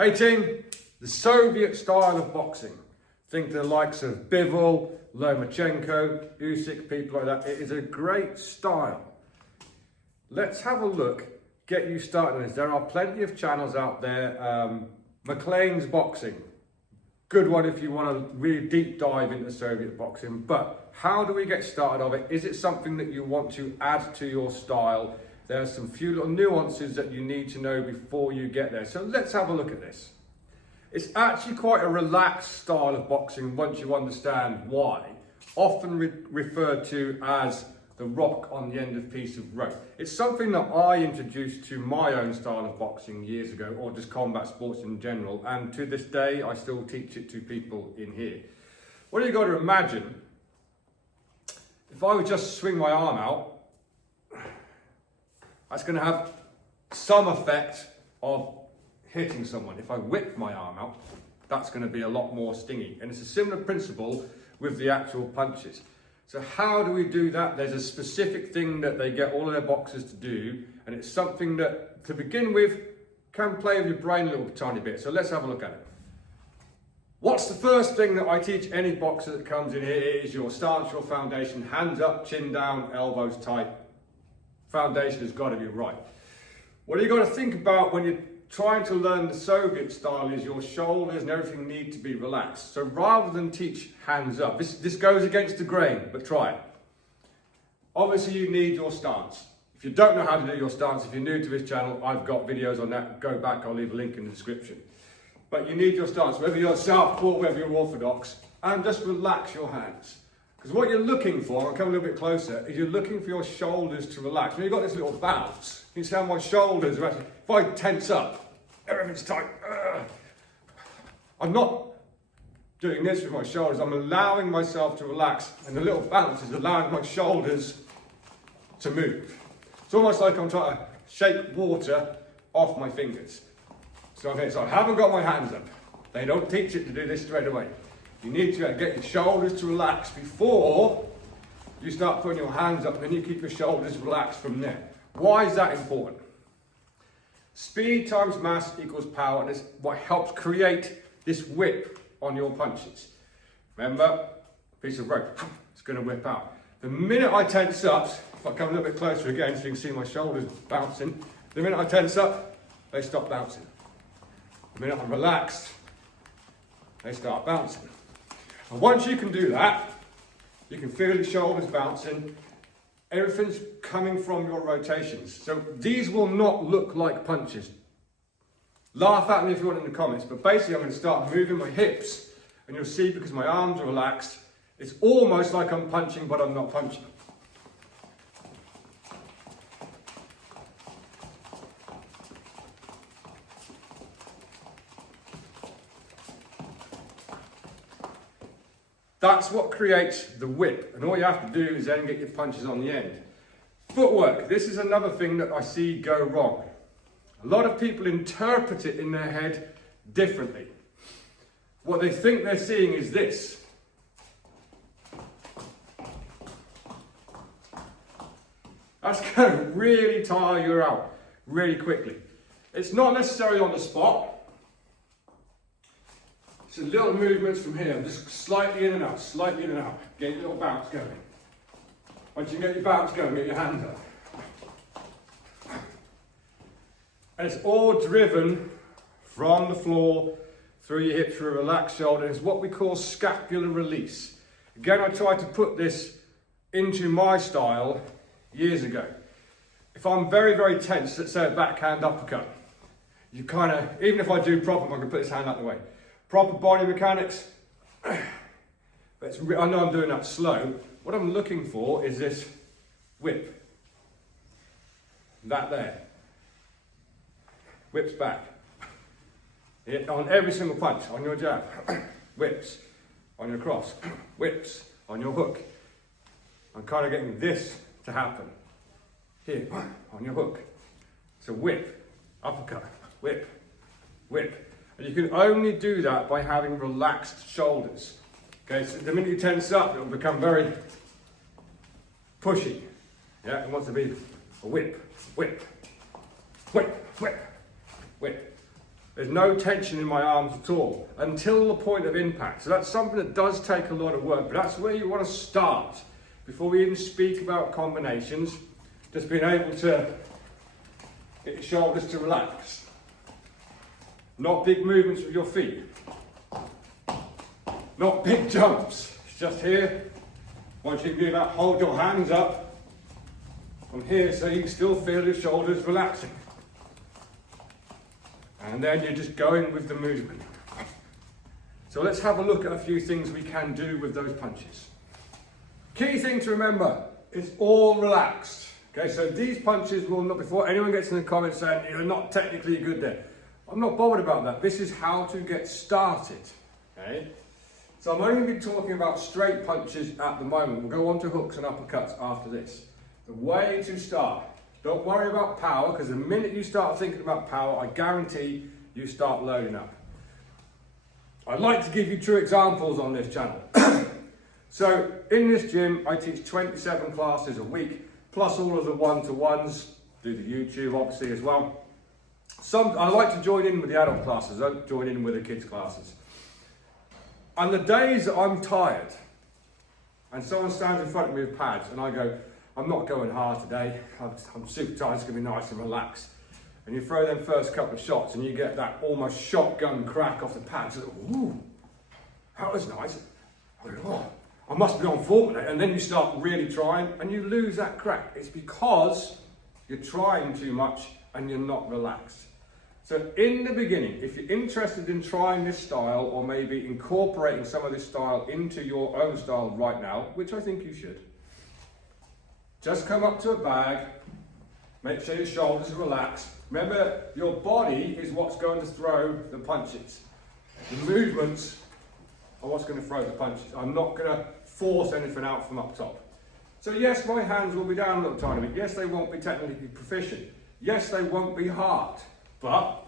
Hey team, the Soviet style of boxing. Think the likes of Bivol, Lomachenko, Usyk, people like that. It is a great style. Let's have a look, get you started on this. There are plenty of channels out there. McLean's Boxing, good one if you want to really deep dive into Soviet boxing. But how do we get started of it? Is it something that you want to add to your style? There are some few little nuances that you need to know before you get there. So let's have a look at this. It's actually quite a relaxed style of boxing once you understand why. Often referred to as the rock on the end of a piece of rope. It's something that I introduced to my own style of boxing years ago, or just combat sports in general, and to this day I still teach it to people in here. What you've got to imagine, if I would just swing my arm out, that's going to have some effect of hitting someone. If I whip my arm out, that's going to be a lot more stingy. And it's a similar principle with the actual punches. So how do we do that? There's a specific thing that they get all of their boxers to do, and it's something that, to begin with, can play with your brain a little tiny bit. So let's have a look at it. What's the first thing that I teach any boxer that comes in here? It is your stance, your foundation, hands up, chin down, elbows tight. Foundation has got to be right. What you've got to think about when you're trying to learn the Soviet style is your shoulders and everything need to be relaxed. So rather than teach hands up, this goes against the grain, but try it. Obviously you need your stance. If you don't know how to do your stance, if you're new to this channel, I've got videos on that. Go back, I'll leave a link in the description. But you need your stance, whether you're southpaw, whether you're orthodox, and just relax your hands. Because what you're looking for, I'll come a little bit closer, is you're looking for your shoulders to relax. When you've got this little bounce, you can see how my shoulders are actually, if I tense up, everything's tight. I'm not doing this with my shoulders, I'm allowing myself to relax, and the little bounce is allowing my shoulders to move. It's almost like I'm trying to shake water off my fingers. So I haven't got my hands up. They don't teach it to do this straight away. You need to get your shoulders to relax before you start putting your hands up, and then you keep your shoulders relaxed from there. Why is that important? Speed times mass equals power, and it's what helps create this whip on your punches. Remember, a piece of rope, it's going to whip out. The minute I tense up, if I come a little bit closer again so you can see my shoulders bouncing, the minute I tense up, they stop bouncing. The minute I'm relaxed, they start bouncing. And once you can do that, you can feel your shoulders bouncing, everything's coming from your rotations. So these will not look like punches. Laugh at me if you want in the comments, but basically I'm going to start moving my hips, and you'll see because my arms are relaxed, it's almost like I'm punching, but I'm not punching. That's what creates the whip, and all you have to do is then get your punches on the end. Footwork, this is another thing that I see go wrong. A lot of people interpret it in their head differently. What they think they're seeing is this. That's going to really tire you out really quickly. It's not necessarily on the spot. So little movements from here, just slightly in and out, slightly in and out. Get your little bounce going. Once you get your bounce going, get your hands up. And it's all driven from the floor, through your hips, through a relaxed shoulder. It's what we call scapular release. Again, I tried to put this into my style years ago. If I'm very, very tense, let's say a backhand uppercut, you kind of, even if I do proper, I'm going to put this hand out the way. Proper body mechanics, but I know I'm doing that slow. What I'm looking for is this whip. That there. Whips back. On every single punch, on your jab, whips. On your cross, whips. On your hook. I'm kind of getting this to happen. Here, on your hook. So whip, uppercut, whip, whip. And you can only do that by having relaxed shoulders. Okay, so the minute you tense up, it will become very pushy. Yeah, it wants to be a whip, whip, whip, whip, whip. There's no tension in my arms at all until the point of impact. So that's something that does take a lot of work, but that's where you want to start. Before we even speak about combinations, just being able to get your shoulders to relax. Not big movements with your feet. Not big jumps. It's just here. Once you do that, hold your hands up from here so you can still feel your shoulders relaxing. And then you're just going with the movement. So let's have a look at a few things we can do with those punches. Key thing to remember, it's all relaxed. Okay, so these punches will not, before anyone gets in the comments saying you're not technically good there, I'm not bothered about that. This is how to get started. Okay, so I'm only going to be talking about straight punches at the moment. We'll go on to hooks and uppercuts after this. The way to start. Don't worry about power, because the minute you start thinking about power, I guarantee you start loading up. I'd like to give you true examples on this channel. So in this gym, I teach 27 classes a week, plus all of the one-to-ones, do the YouTube obviously as well. I like to join in with the adult classes, I don't join in with the kids classes. And the days that I'm tired, and someone stands in front of me with pads, and I go, I'm not going hard today, I'm super tired, it's going to be nice and relaxed. And you throw them first couple of shots and you get that almost shotgun crack off the pads. Ooh, that was nice. I go, oh, I must be on form today. And then you start really trying and you lose that crack. It's because you're trying too much and you're not relaxed. So in the beginning, if you're interested in trying this style or maybe incorporating some of this style into your own style right now, which I think you should, just come up to a bag, make sure your shoulders are relaxed. Remember, your body is what's going to throw the punches. The movements are what's going to throw the punches. I'm not going to force anything out from up top. So yes, my hands will be down a little tiny bit. Yes, they won't be technically proficient. Yes, they won't be hard. But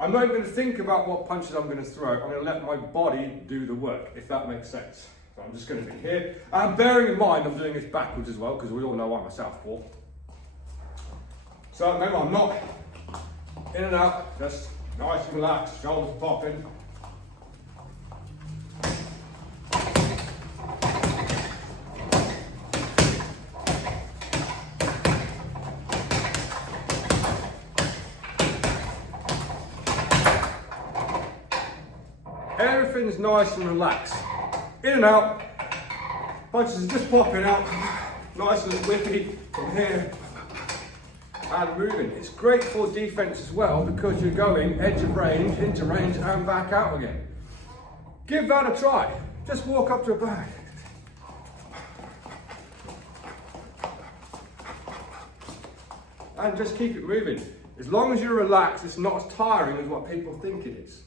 I'm not going to think about what punches I'm going to throw. I'm going to let my body do the work, if that makes sense. So I'm just going to be here. And bearing in mind, I'm doing this backwards as well, because we all know I'm a southpaw. So remember, I'm not in and out, just nice and relaxed, shoulders popping. Everything's nice and relaxed. In and out, punches are just popping out, nice and whippy from here. And moving. It's great for defense as well because you're going edge of range, into range and back out again. Give that a try. Just walk up to a bag. And just keep it moving. As long as you're relaxed, it's not as tiring as what people think it is.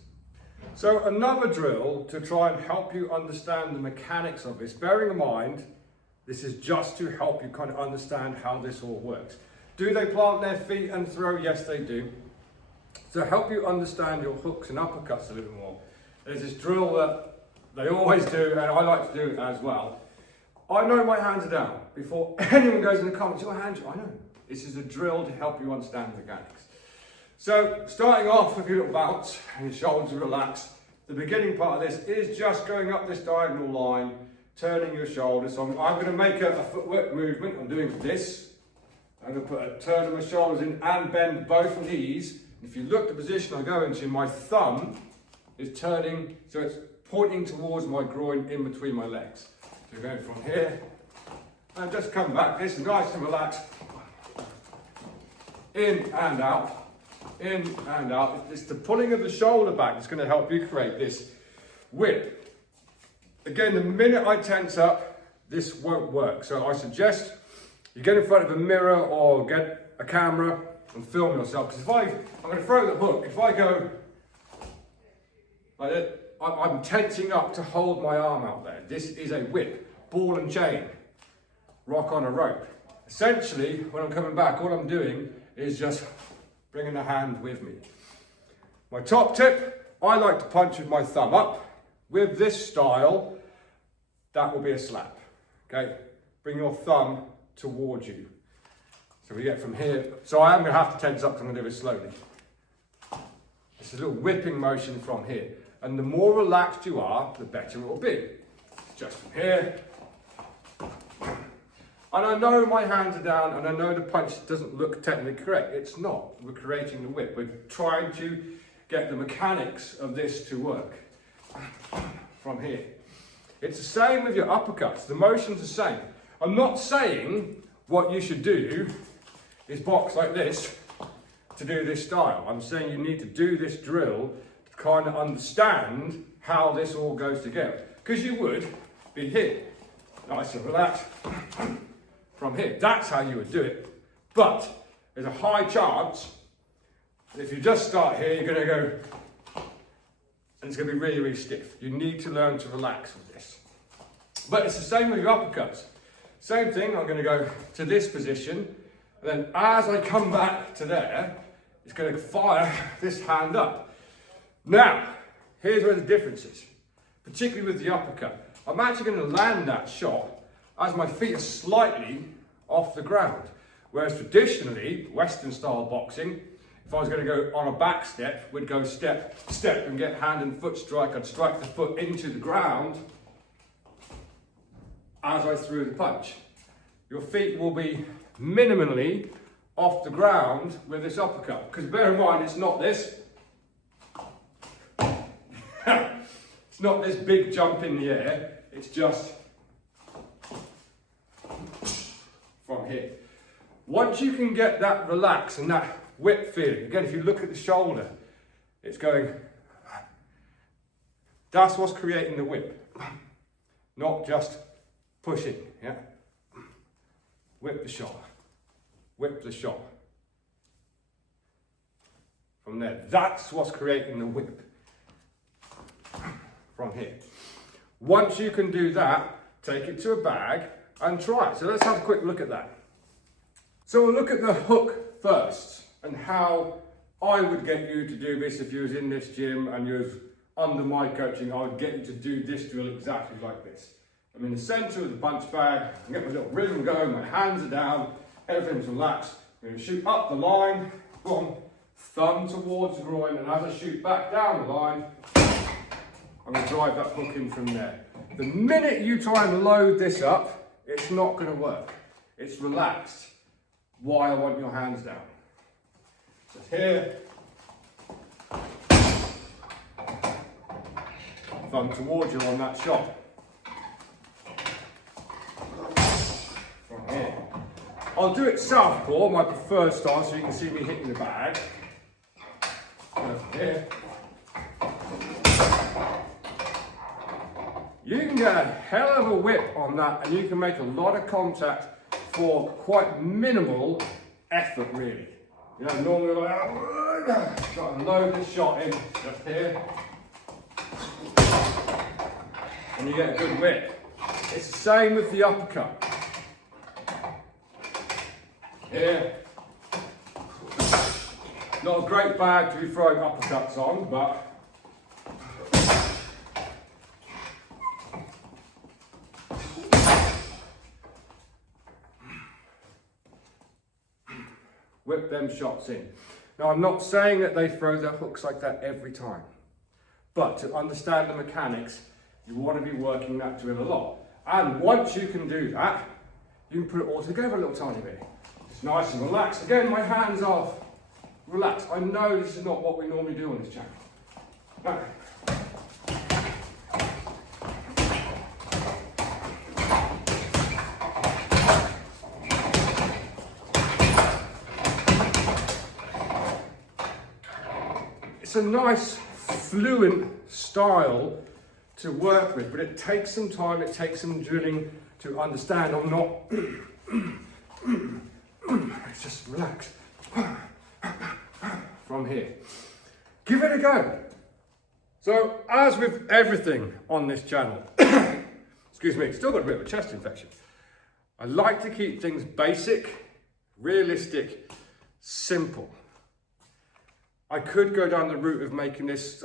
So another drill to try and help you understand the mechanics of this, bearing in mind, this is just to help you kind of understand how this all works. Do they plant their feet and throw? Yes, they do. To help you understand your hooks and uppercuts a little more, there's this drill that they always do, and I like to do it as well. I know my hands are down. Before anyone goes in the comments, your hands, I know. This is a drill to help you understand the mechanics. So, starting off with your little bounce, and your shoulders are relaxed. The beginning part of this is just going up this diagonal line, turning your shoulders. So I'm going to make a footwork movement. I'm doing this. I'm going to put a turn of my shoulders in and bend both knees. If you look at the position I go into, my thumb is turning, so it's pointing towards my groin in between my legs. So going from here, and just come back. This is nice and relaxed. In and out. In and out. It's the pulling of the shoulder back that's going to help you create this whip. Again, the minute I tense up, this won't work. So I suggest you get in front of a mirror or get a camera and film yourself. Because I'm going to throw the hook. If I go like that, I'm tensing up to hold my arm out there. This is a whip, ball and chain, rock on a rope. Essentially, when I'm coming back, all I'm doing is just bringing the hand with me. My top tip, I like to punch with my thumb up. With this style, that will be a slap. Okay, bring your thumb towards you. So we get from here. So I am going to have to tense up, so I'm going to do it slowly. It's a little whipping motion from here. And the more relaxed you are, the better it will be. Just from here. And I know my hands are down, and I know the punch doesn't look technically correct. It's not. We're creating the whip. We're trying to get the mechanics of this to work. From here. It's the same with your uppercuts. The motion's the same. I'm not saying what you should do is box like this to do this style. I'm saying you need to do this drill to kind of understand how this all goes together. Because you would be here, nice and relaxed, from here. That's how you would do it. But there's a high chance that if you just start here, you're going to go, and it's going to be really, really stiff. You need to learn to relax with this. But it's the same with your uppercuts. Same thing, I'm going to go to this position, and then as I come back to there, it's going to fire this hand up. Now, here's where the difference is, particularly with the uppercut. I'm actually going to land that shot as my feet are slightly off the ground. Whereas traditionally, Western style boxing, if I was going to go on a back step, we'd go step, step and get hand and foot strike. I'd strike the foot into the ground as I threw the punch. Your feet will be minimally off the ground with this uppercut. Because bear in mind, it's not this. It's not this big jump in the air. It's just from here. Once you can get that relax and that whip feeling, again, if you look at the shoulder, it's going, that's what's creating the whip. Not just pushing, yeah? Whip the shot. Whip the shot. From there, that's what's creating the whip. From here. Once you can do that, take it to a bag and try it. So let's have a quick look at that. So we'll look at the hook first and how I would get you to do this if you was in this gym and you was under my coaching. I would get you to do this drill exactly like this. I'm in the centre of the punch bag, I get my little rhythm going, my hands are down, everything's relaxed. I'm going to shoot up the line, boom, thumb towards the groin, and as I shoot back down the line, I'm going to drive that hook in from there. The minute you try and load this up, it's not going to work. It's relaxed. Why I want your hands down. So here, thumb towards you on that shot. From here. I'll do it southpaw, my preferred style, so you can see me hitting the bag. From here. You can get a hell of a whip on that, and you can make a lot of contact for quite minimal effort, really. You know, normally like, got to load the shot in just here, and you get a good whip. It's the same with the uppercut. Here, not a great bag to be throwing uppercuts on, but whip them shots in. Now, I'm not saying that they throw their hooks like that every time, but to understand the mechanics, you want to be working that drill a lot. And once you can do that, you can put it all together a little tiny bit. It's nice and relaxed. Again, my hands are relaxed. I know this is not what we normally do on this channel. No. It's a nice, fluent style to work with, but it takes some time, it takes some drilling to understand. I'm not, it's just relax. From here. Give it a go. So, as with everything on this channel, excuse me, still got a bit of a chest infection. I like to keep things basic, realistic, simple. I could go down the route of making this,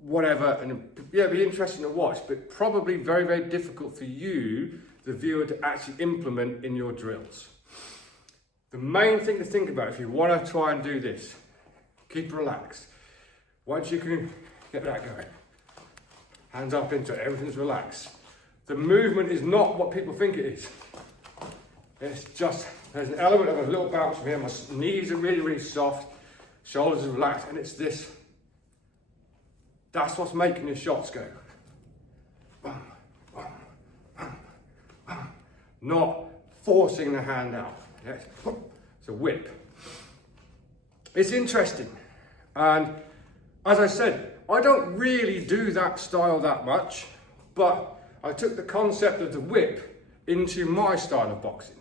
whatever, and yeah, it'd be interesting to watch, but probably very, very difficult for you, the viewer, to actually implement in your drills. The main thing to think about if you want to try and do this, keep relaxed. Once you can get that going, hands up into it, everything's relaxed. The movement is not what people think it is. It's just, there's an element of a little bounce from here. My knees are really, really soft, shoulders are relaxed, and it's this. That's what's making your shots go. Bam, bam, bam, bam. Not forcing the hand out. Yes. It's a whip. It's interesting. And as I said, I don't really do that style that much, but I took the concept of the whip into my style of boxing.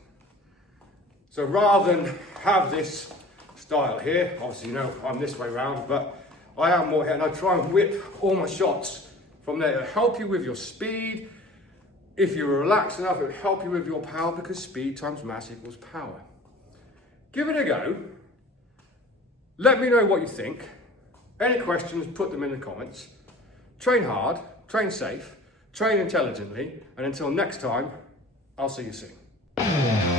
So rather than have this style here, obviously you know I'm this way round, but I am more here, and I try and whip all my shots from there. It'll help you with your speed. If you're relaxed enough, it'll help you with your power, because speed times mass equals power. Give it a go. Let me know what you think. Any questions, put them in the comments. Train hard, train safe, train intelligently, and until next time, I'll see you soon.